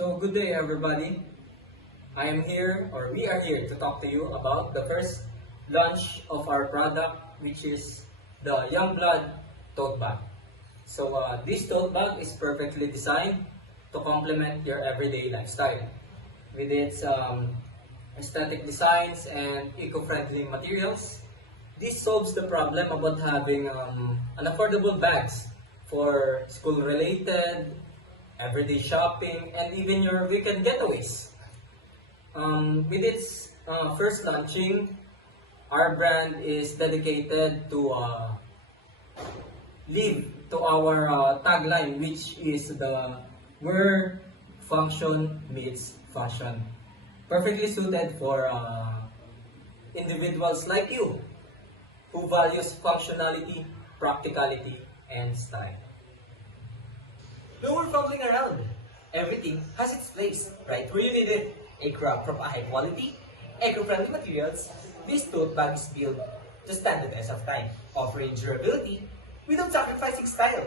So good day everybody. I am here or we are here to talk to you about the first launch of our product, which is the Youngblood tote bag. So this tote bag is perfectly designed to complement your everyday lifestyle. With its aesthetic designs and eco-friendly materials, this solves the problem about having unaffordable bags for school-related, everyday shopping, and even your weekend getaways. With its first launching, our brand is dedicated to live to our tagline, which is the where function meets fashion. Perfectly suited for individuals like you who values functionality, practicality, and style. No more fumbling around. Everything has its place, right where you need it. A craft from a high quality, eco-friendly materials, this tote bag is built to stand the test of time, offering durability without sacrificing style.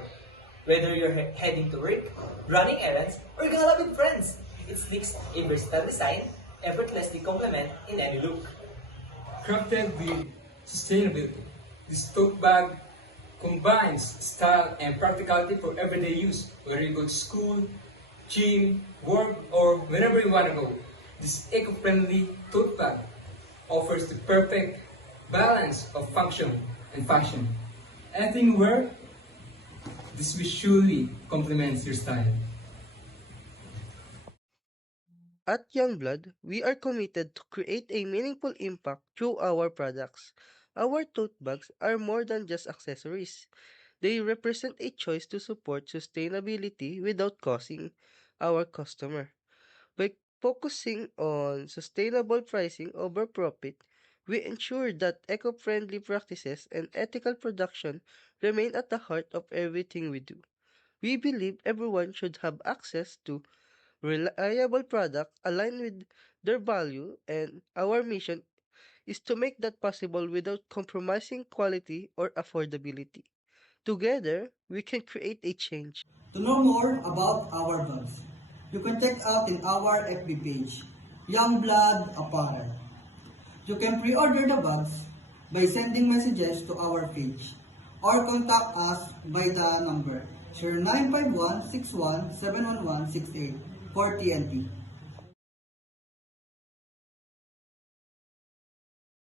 Whether you're heading to work, running errands, or gala with friends, it sneaks a versatile design, effortlessly complement in any look. Crafted with sustainability, this tote bag combines style and practicality for everyday use, whether you go to school, gym, work, or wherever you want to go. This eco-friendly tote bag offers the perfect balance of function and fashion. Anything you wear, this visually complements your style. At Youngblood, we are committed to create a meaningful impact through our products. Our tote bags are more than just accessories. They represent a choice to support sustainability without causing our customer. By focusing on sustainable pricing over profit, we ensure that eco-friendly practices and ethical production remain at the heart of everything we do. We believe everyone should have access to reliable product aligned with their value, and our mission is to make that possible without compromising quality or affordability. Together, we can create a change. To know more about our bags, you can check out in our FB page, Youngblood Apparel. You can pre-order the bags by sending messages to our page or contact us by the number 0951 for TNT.